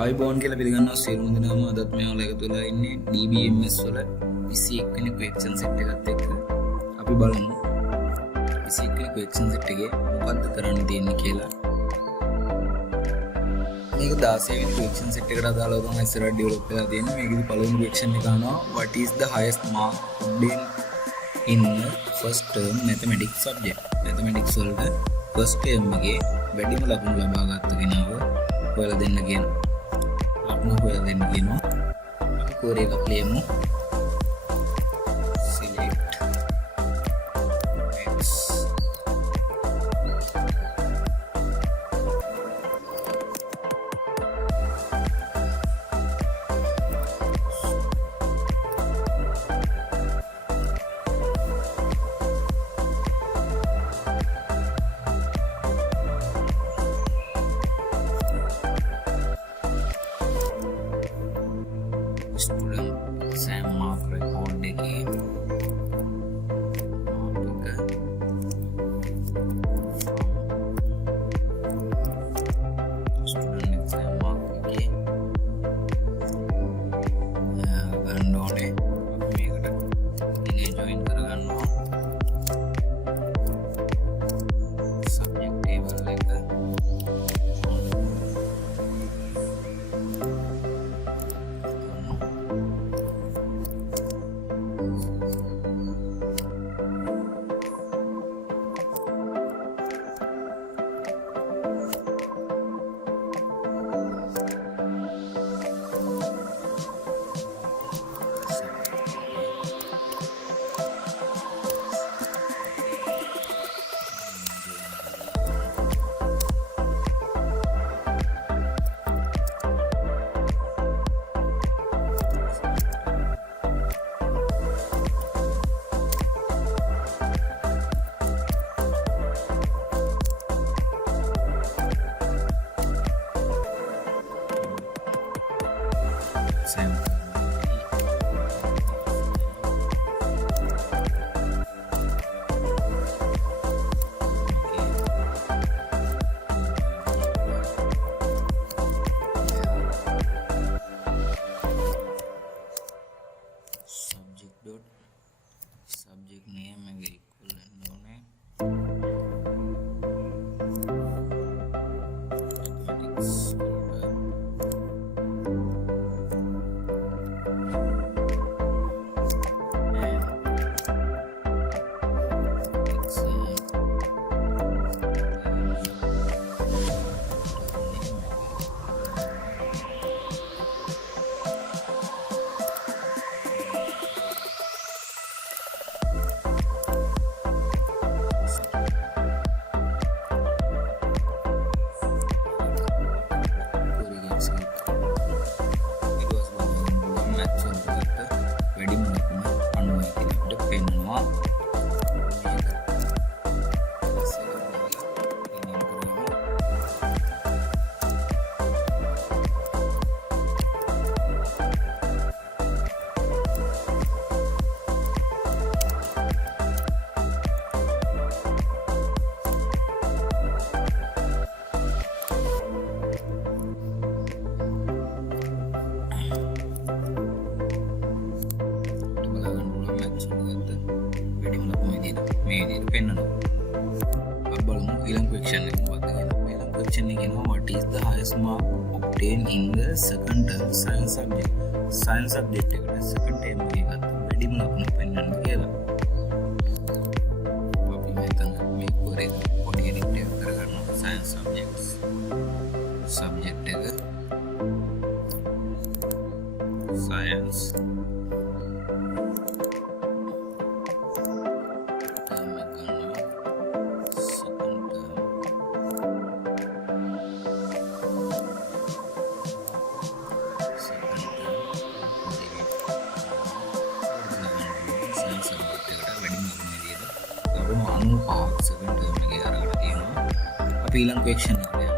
ආයිබෝන් කියලා පිළිගන්නවා සියලුම දෙනාම. අදත් මේ ඔයාලා එකතු වෙලා ඉන්නේ dbms වල 21 වෙනි ක්වෙස්චන් සෙට් එකත් එක්ක. අපි බලමු 21 වෙනි ක්වෙස්චන් සෙට් එකේ මොකද්ද කරන්න තියෙන්නේ කියලා. මේක 16 වෙනි ක්වෙස්චන් සෙට් එකට අදාළව තමයි ඉස්සරහ ඩෙවලොප් වෙලා තියෙන්නේ. මේකෙදි පළවෙනි ක්වෙස්චන් එක අහනවා what is the highest mark obtained in the first term mathematics subject. mathematics වලට first term එකේ වැඩිම ලකුණු ලබා ගත්ත කෙනාව හොයලා දෙන්න කියනවා. ලකුණු හොයලා දෙන්න කියනවා. අපි කෝරේ එකක් ලියමු. select x student exam mark record එකේ student exam mark එකේ ගන්න ඕනේ. අපි මේකට ඉන්නේ join කරගන්නවා. subject table එක sample subject name එක equal වෙන්න ඕනේ. mathematics මේ විදිහට පෙන්වනවා. අපි බලමු ඊළඟ ක්වෙස්චන් එක මොකක්ද කියලා. ඊළඟ ක්වෙස්චන් එකේ කියනවා what is the highest mark obtained in the second term science subject. science subject එකට second term එකේ ගත්ත වැඩිම ලකුණු පෙන්වන්න කියලා. අපි මෙතන මේ කෝරේ පොඩි එඩිට් එකක් කරගන්නවා. science subject එක science ඊළඟ ක්වෙස්චන් එක යනවා.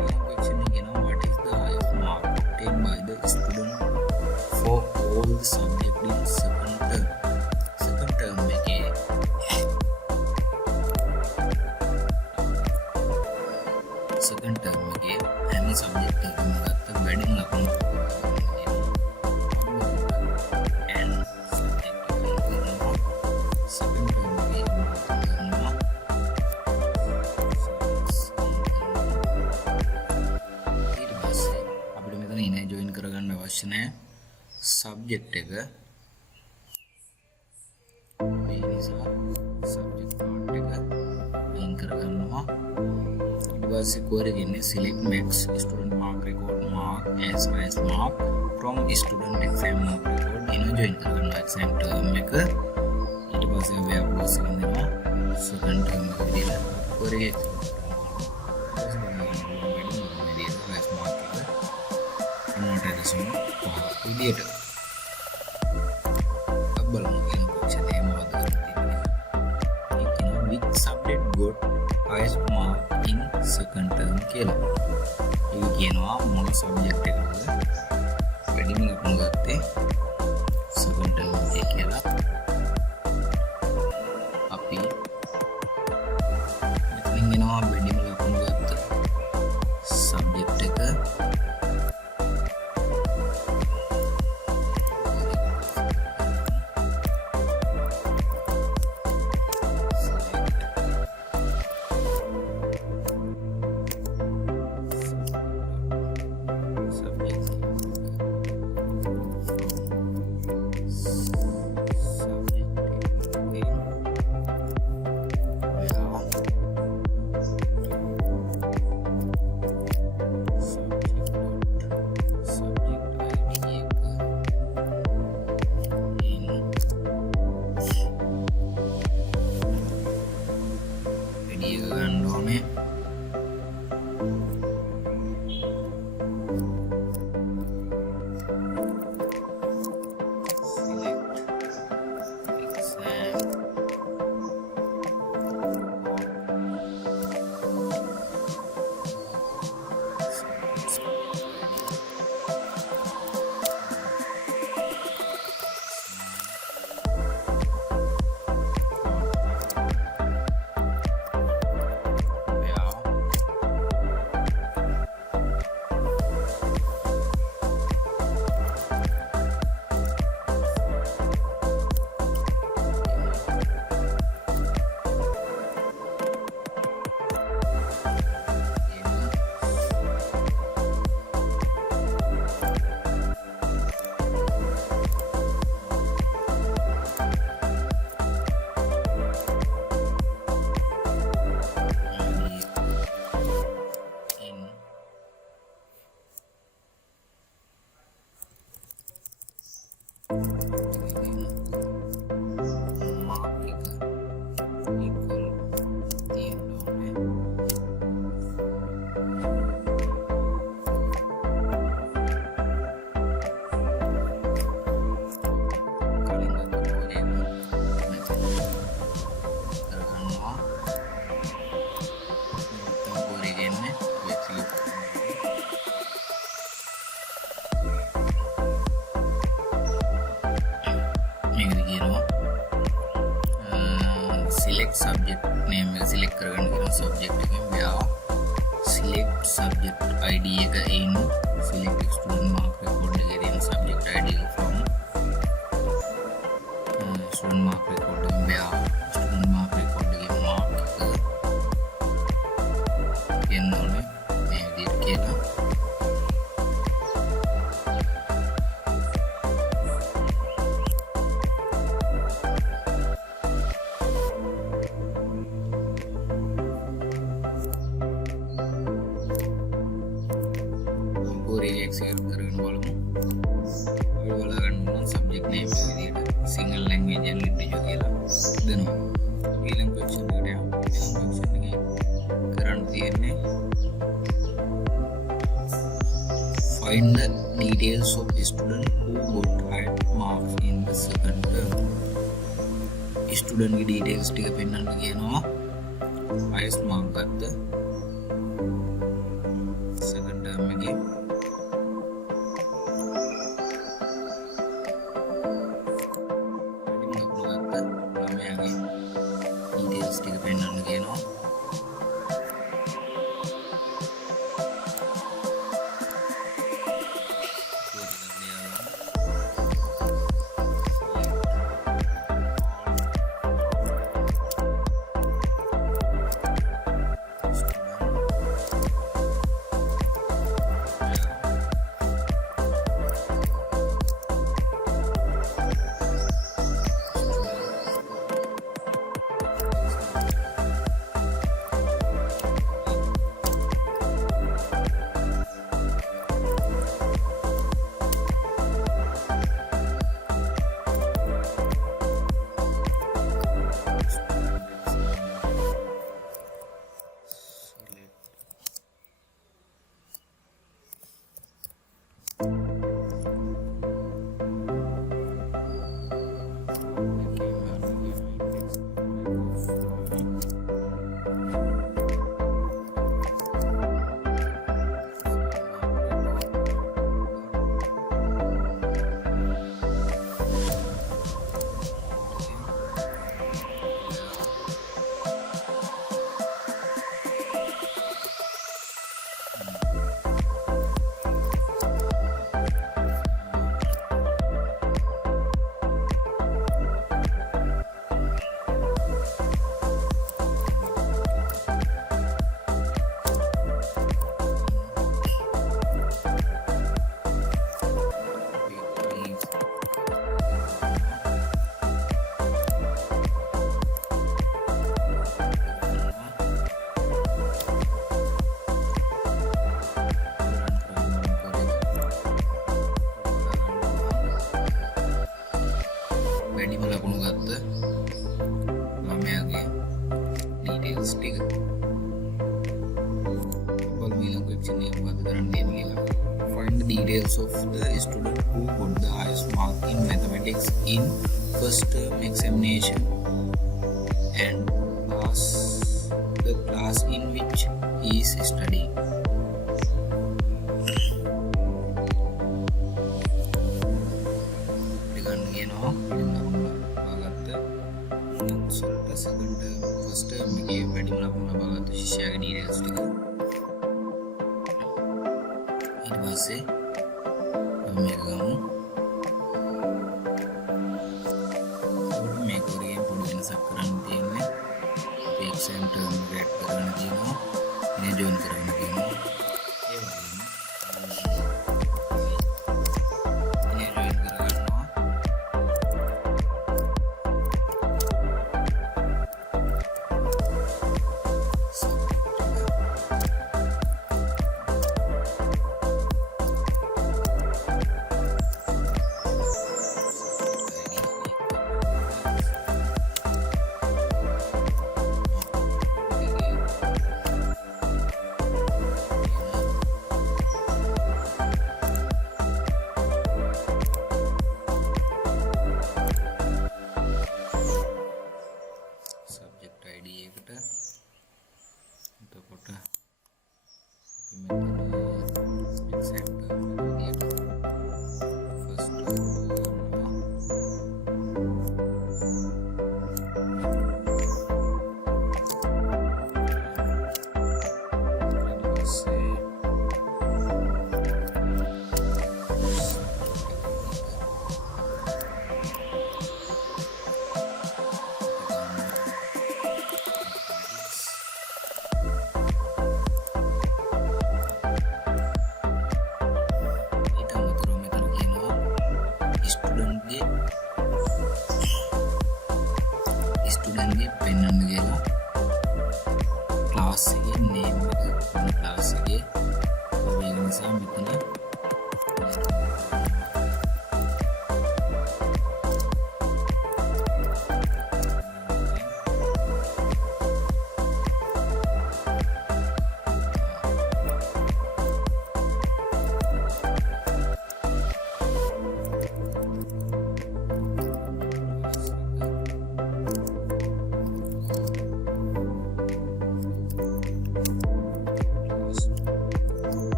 ඊළඟ ක්වෙස්චන් එක කියනවා what is the highest mark obtained by the student for all the subject in second term. second term එකේ second term එකේ හැම කියන සබ්ජෙක්ට් එකම ගත්ත වැඩිම ලකුණු and subject එක කරනවා second term එකේ කරනවා ඊට පස්සේ අපිට මෙතන ඉන ජොයින් කරගන්න අවශ්‍ය නැහැ සබ්ජෙක්ට් එක මේ නිසා සබ්ජෙක්ට් පාර්ට් එක අයින් කරගන්නවා ඊට පස්සේ query එකේ select max student mark record mark as mark from student exam mark record ඉන ජොයින් කරගන්නවා exam term එක ඊට පස්සේ අපි අප්ලෝඩ් කරනවා second term එක විදිහට query එක විදියට බලමු කියන question එක මොකක්ද කියන්නේ which subject got highest mark in second term කියලා. ඒක කියනවා මොන subject එකකද වැඩිම ලකුණු ගත්තේ second term එකේ කියලා. අපි මෙතනින් එනවා වැඩිම ලකුණු ගත්ත subject එක select subject name එක select කරගන්න කියන subject එකෙන් මෙයා select subject id එක in select student mark record එකේ තියෙන subject id එක from student mark record එකෙන් මෙයා student mark record එකේ mark එක කියන්න ඕනේ මේ විදිහට කියලා execute කරගෙන බලමු. ඔය බලා ගන්න නම් subject name එක විදිහට single language and literature කියලා දෙනවා. ඊළඟ question එකට යමු. ඊළඟ question එකේ කරන්න තියෙන්නේ find the details of student who got high marks in the second term. student ගේ details ටික පෙන්නන්න කියනවා. highest mark ගත්ත second term එකේ ටික පෙන්වන්න කියනවා details of the student who got the highest mark in mathematics in first term examination and pass the class in which he is studying. second term first term එකේ වැඩිම ලකුණු ලබාගත් ශිෂ්‍යයාගේ details ටික ඊට පස්සේ අපි මේක ගමු මේක වලින් පොඩි වෙනසක් කරන්න තියෙන්නේ අපි exam term එකට add කරන්න තියෙනවා ඉනේ join කරන්න තියෙනවා ඒ වගේම ඉනේ join කරගන්නවා ස්ටුඩන්ට්ගේ පෙන්වන්න කියලා ක්ලාස් එකේ නේම් එක මොන ක්ලාස් එකේ ඒක නිසා මෙතන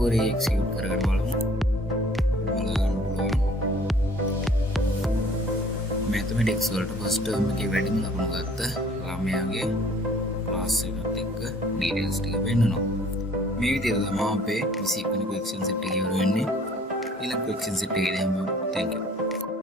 कोरे एक्सिक्यूट करගෙන බලමු බලන්න පුළුවන් मैथमेटिक्स වලට ෆස්ට් ටර්ම් එකේ වැඩිම ලකුණු ගත්ත ළමයාගේ ක්ලාස් එකත් එක්ක ඩීටේල්ස් ටික පෙන්නනවා මේ විදිහට තමයි අපේ 21 වෙනි ක්වෙස්චන් සෙට් එක ඉවර වෙන්නේ ඊළඟ ක්වෙස්චන් සෙට් එකේදී හම්බෙමු thank you